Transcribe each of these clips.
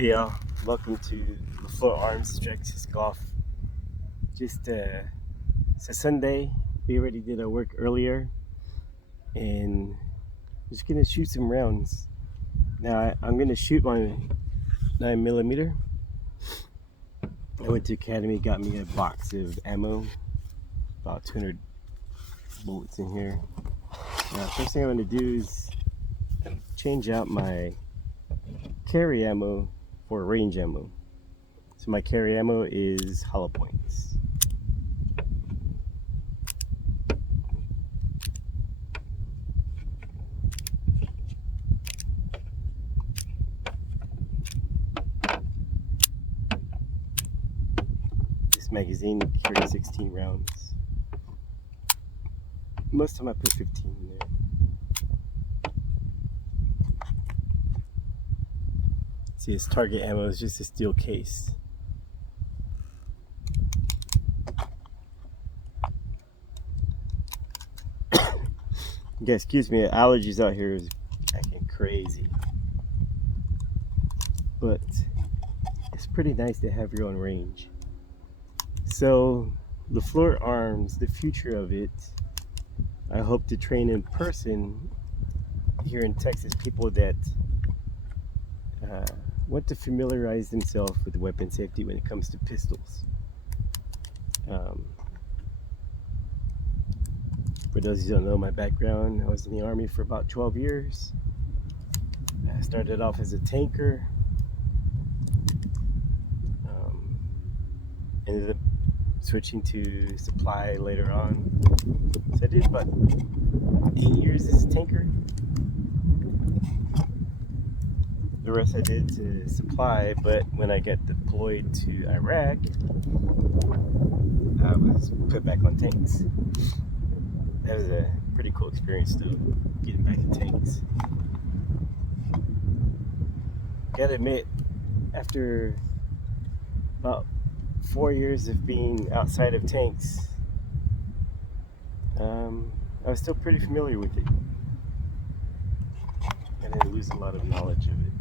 Hey y'all, welcome to the Fleur Arms Texas Golf. It's a Sunday. We already did our work earlier, and just gonna shoot some rounds. Now I'm gonna shoot my 9mm. I went to Academy, got me a box of ammo, about 200 bullets in here. Now, first thing I'm gonna do is change out my carry ammo for range ammo. So my carry ammo is hollow points. This magazine carries 16 rounds. Most of them I put 15 in there. See, this target ammo is just a steel case. Yeah, excuse me, allergies out here is acting crazy. But it's pretty nice to have your own range. So, the Fleur Arms, the future of it, I hope to train in person here in Texas people that want to familiarize themselves with weapon safety when it comes to pistols. For those who don't know my background, I was in the Army for about 12 years. I started off as a tanker. Ended up switching to supply later on. So I did about 8 years as a tanker. The rest I did to supply, but when I got deployed to Iraq, I was put back on tanks. That was a pretty cool experience though, getting back in tanks. Gotta admit, after about 4 years of being outside of tanks, I was still pretty familiar with it. I didn't lose a lot of knowledge of it.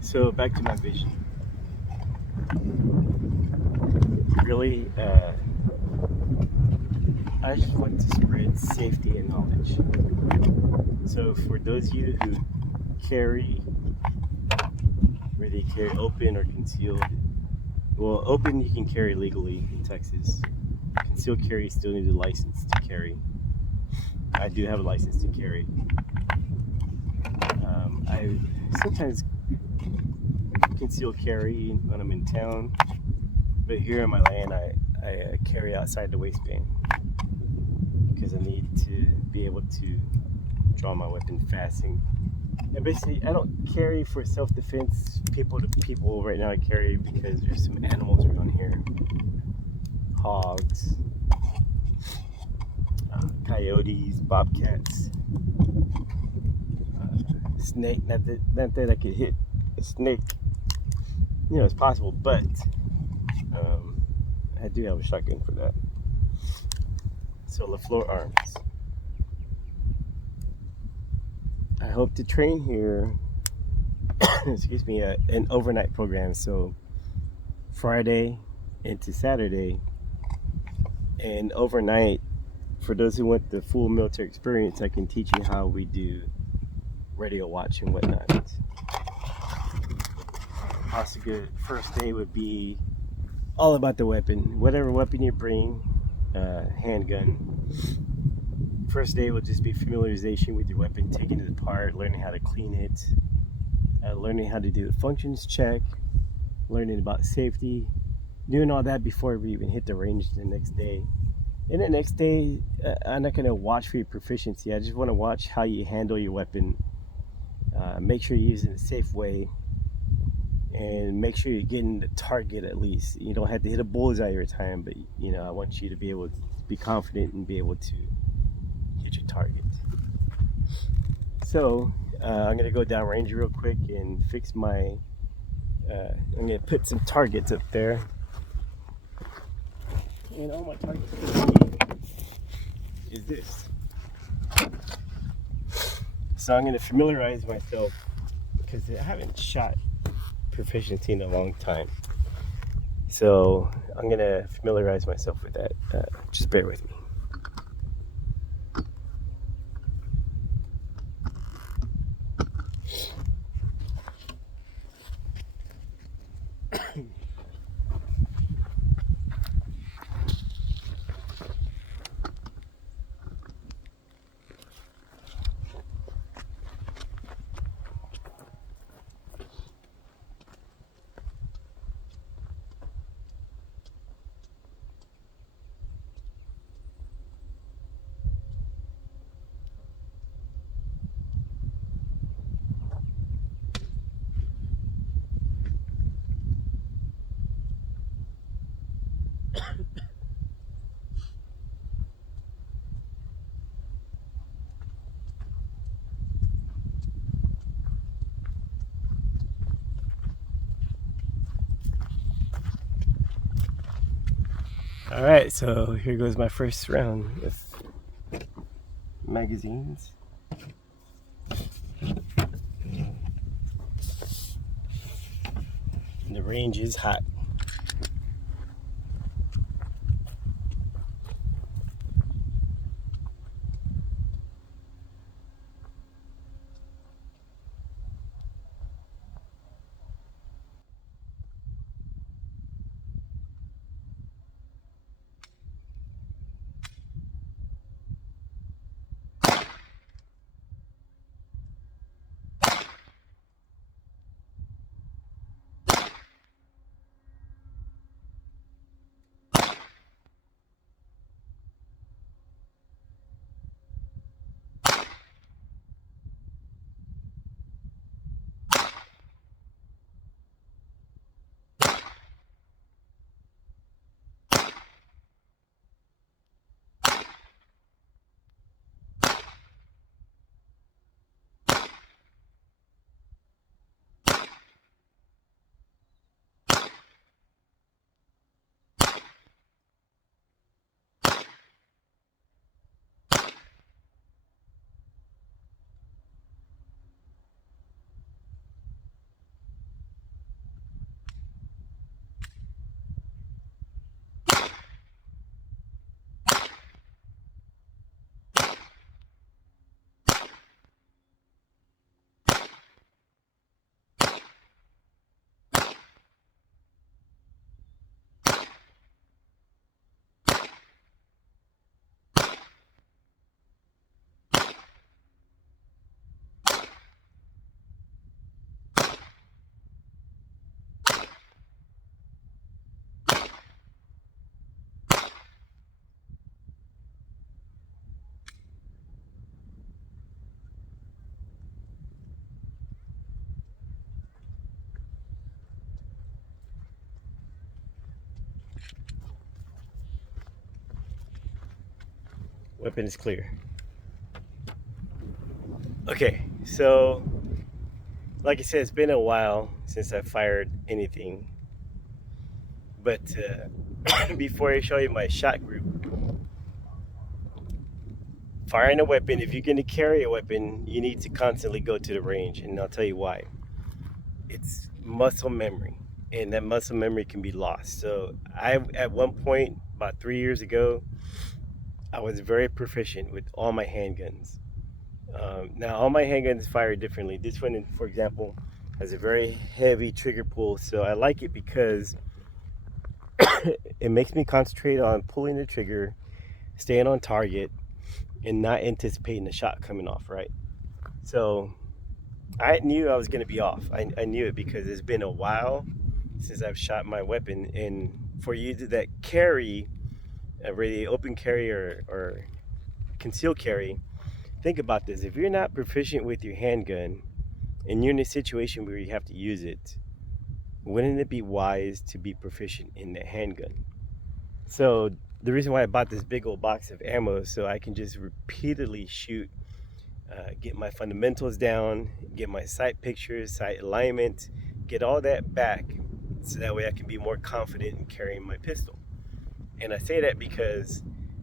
So back to my vision. Really, I just want to spread safety and knowledge. So for those of you who carry, whether you carry open or concealed, well, open you can carry legally in Texas. Concealed carry, you still need a license to carry. I do have a license to carry. I sometimes conceal carry when I'm in town, but here in my land I carry outside the waistband because I need to be able to draw my weapon fast. And basically I don't carry for self-defense, people to people. Right now I carry because there's some animals around here, hogs, coyotes, bobcats, snake. Not that I could hit a snake, it's possible, but I do have a shotgun for that. So the Fleur Arms. I hope to train here, excuse me, an overnight program. So Friday into Saturday, and overnight, for those who want the full military experience, I can teach you how we do radio watch and whatnot. Also good, first day would be all about the weapon, whatever weapon you bring, handgun. First day will just be familiarization with your weapon, taking it apart, learning how to clean it, learning how to do a functions check, learning about safety, doing all that before we even hit the range the next day. And the next day, I'm not going to watch for your proficiency. I just want to watch how you handle your weapon. Make sure you use it in a safe way, and make sure you're getting the target at least. You don't have to hit a bullseye every time, but I want you to be able to be confident and be able to hit your target. So I'm gonna go down range real quick and fix my I'm gonna put some targets up there, and all my targets is this. So I'm gonna familiarize myself because I haven't shot proficiency in a long time. So I'm gonna familiarize myself with that. Just bear with me. All right, so here goes my first round with magazines. And the range is hot. Weapon is clear. Okay, so like I said, it's been a while since I fired anything. But before I show you my shot group, firing a weapon, if you're going to carry a weapon, you need to constantly go to the range. And I'll tell you why. It's muscle memory, and that muscle memory can be lost. So at one point, about 3 years ago, I was very proficient with all my handguns. Now, all my handguns fire differently. This one, for example, has a very heavy trigger pull. So I like it because it makes me concentrate on pulling the trigger, staying on target, and not anticipating the shot coming off, right? So I knew I was going to be off. I knew it because it's been a while since I've shot my weapon. And for you that carry, really open carry or concealed carry, think about this. If you're not proficient with your handgun and you're in a situation where you have to use it, wouldn't it be wise to be proficient in the handgun? So the reason why I bought this big old box of ammo is so I can just repeatedly shoot, get my fundamentals down, get my sight pictures, sight alignment, get all that back so that way I can be more confident in carrying my pistol. And I say that because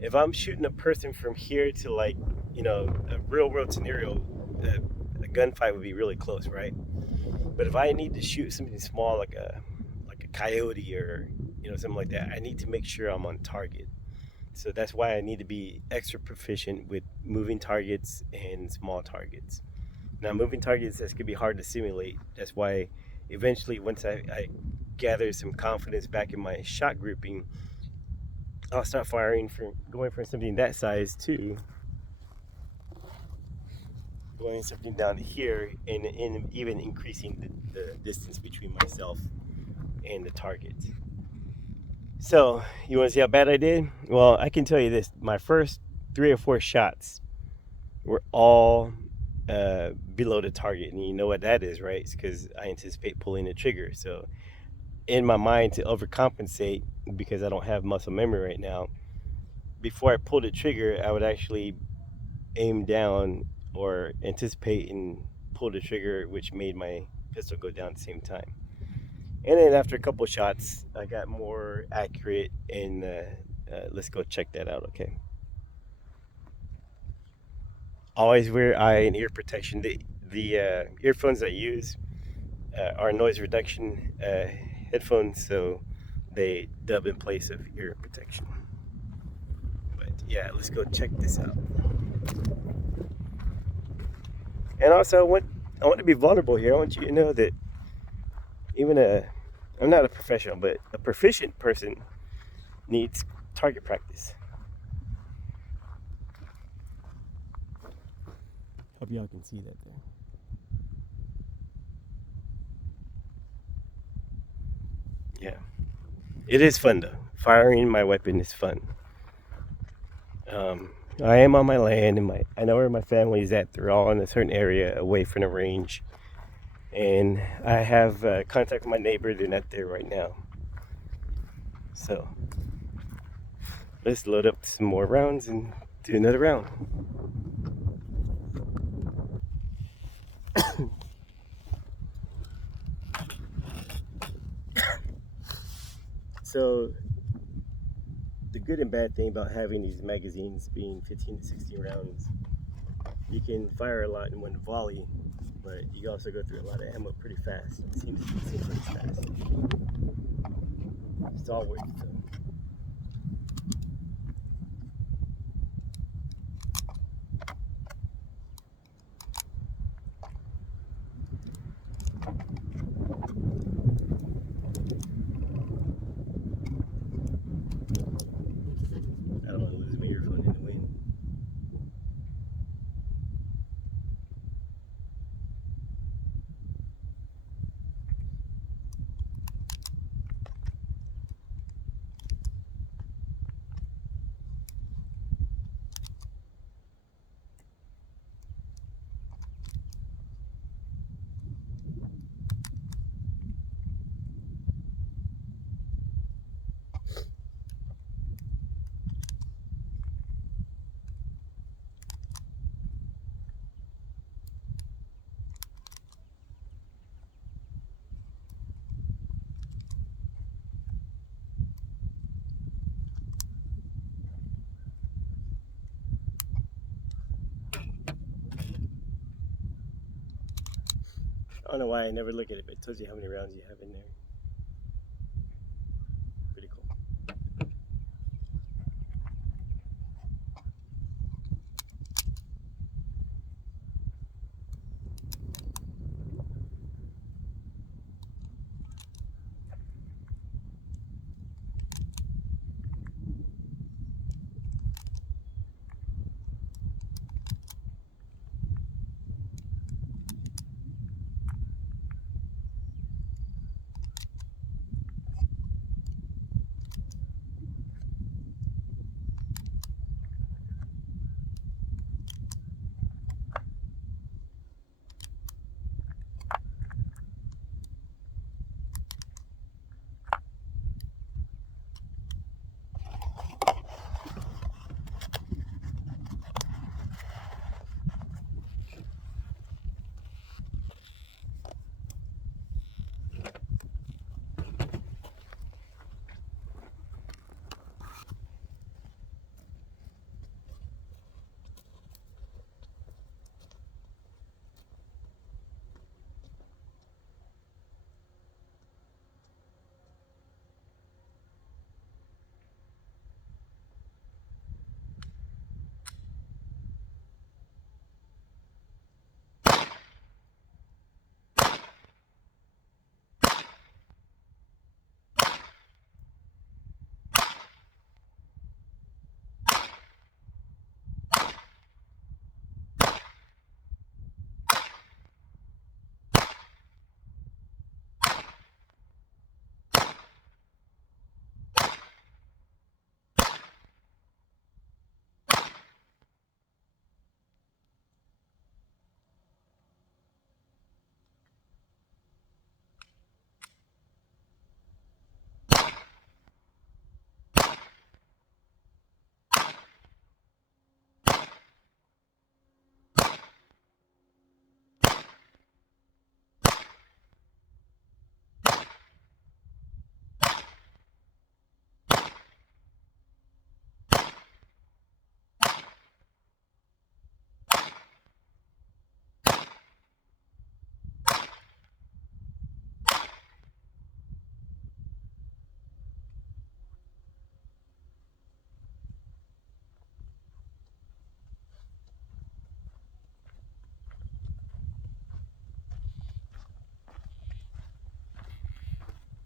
if I'm shooting a person from here to, like, a real world scenario, a gunfight would be really close, right? But if I need to shoot something small like a coyote or something like that, I need to make sure I'm on target. So that's why I need to be extra proficient with moving targets and small targets. Now, moving targets, that's gonna be hard to simulate. That's why eventually, once I gather some confidence back in my shot grouping, I'll start going for something that size too, going something down to here, and even increasing the distance between myself and the target. So, you want to see how bad I did? Well, I can tell you this: my first 3 or 4 shots were all below the target, and you know what that is, right? It's because I anticipate pulling the trigger. So, in my mind, to overcompensate, because I don't have muscle memory right now, before I pull the trigger, I would actually aim down or anticipate and pull the trigger, which made my pistol go down at the same time. And then after a couple shots, I got more accurate. And let's go check that out. Okay. Always wear eye and ear protection. The earphones I use are noise reduction headphones, so they dub in place of ear protection. But yeah, let's go check this out. And also, I want to be vulnerable here. I want you to know that even I'm not a professional, but a proficient person needs target practice. Hope y'all can see that there. Yeah, it is fun though. Firing my weapon is fun. I am on my land, and I know where my family is at. They're all in a certain area away from the range, and I have contact with my neighbor. They're not there right now, so let's load up some more rounds and do another round. So the good and bad thing about having these magazines being 15 to 16 rounds, you can fire a lot in one volley, but you also go through a lot of ammo pretty fast. It seems pretty fast. It's all worth it though. I don't want to lose my earphone in the wind. I don't know why I never look at it, but it tells you how many rounds you have in there. Pretty cool.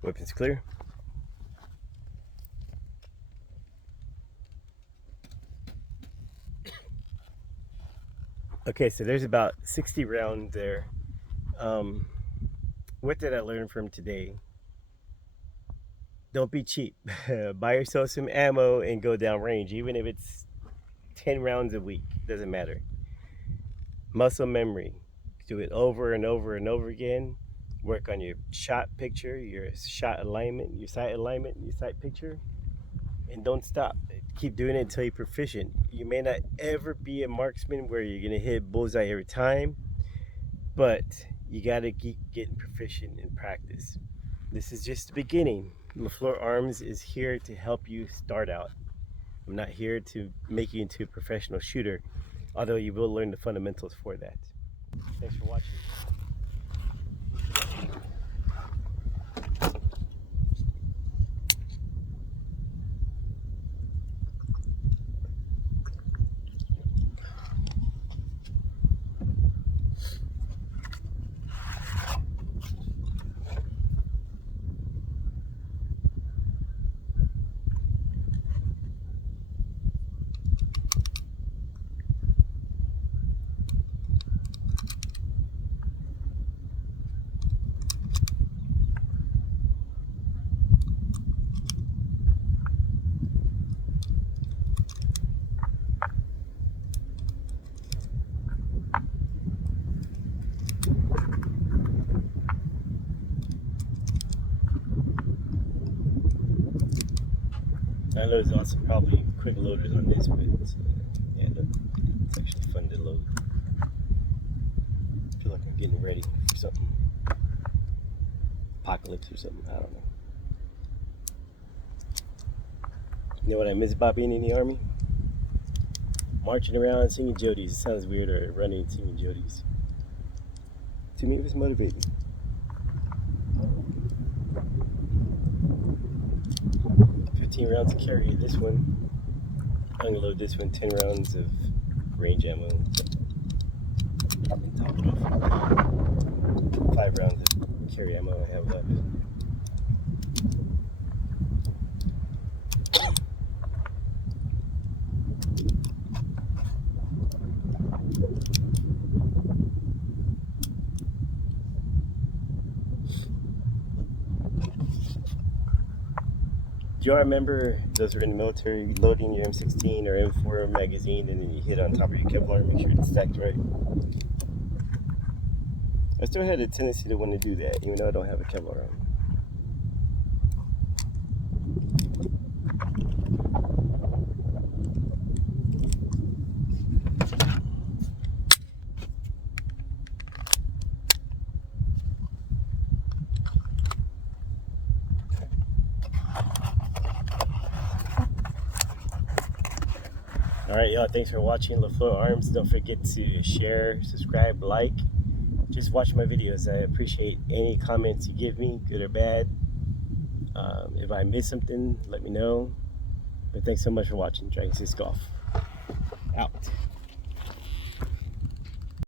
Weapons clear. Okay, so there's about 60 rounds there. What did I learn from today? Don't be cheap. Buy yourself some ammo and go downrange, even if it's 10 rounds a week. Doesn't matter. Muscle memory. Do it over and over and over again. Work on your shot picture, your shot alignment, your sight picture, and don't stop. Keep doing it until you're proficient. You may not ever be a marksman where you're gonna hit bullseye every time, but you gotta keep getting proficient in practice. This is just the beginning. Fleur Arms is here to help you start out. I'm not here to make you into a professional shooter, although you will learn the fundamentals for that. Thanks for watching. I know there's also probably quick loaders on this, but yeah, look, it's actually fun to load. I feel like I'm getting ready for something. Apocalypse or something, I don't know. You know what I miss about being in the Army? Marching around singing jodies. It sounds weird, or running and singing jodies. To me, it was motivating. Rounds of carry. This one, unload this one, 10 rounds of range ammo. And top it off. 5 rounds of carry ammo I have left. Do y'all remember those who are in the military loading your M16 or M4 magazine and then you hit on top of your Kevlar and make sure it's stacked right? I still had a tendency to want to do that, even though I don't have a Kevlar on. Alright, y'all, thanks for watching Fleur Arms. Don't forget to share, subscribe, like. Just watch my videos. I appreciate any comments you give me, good or bad. If I miss something, let me know. But thanks so much for watching. Dragon 6 Golf. Out.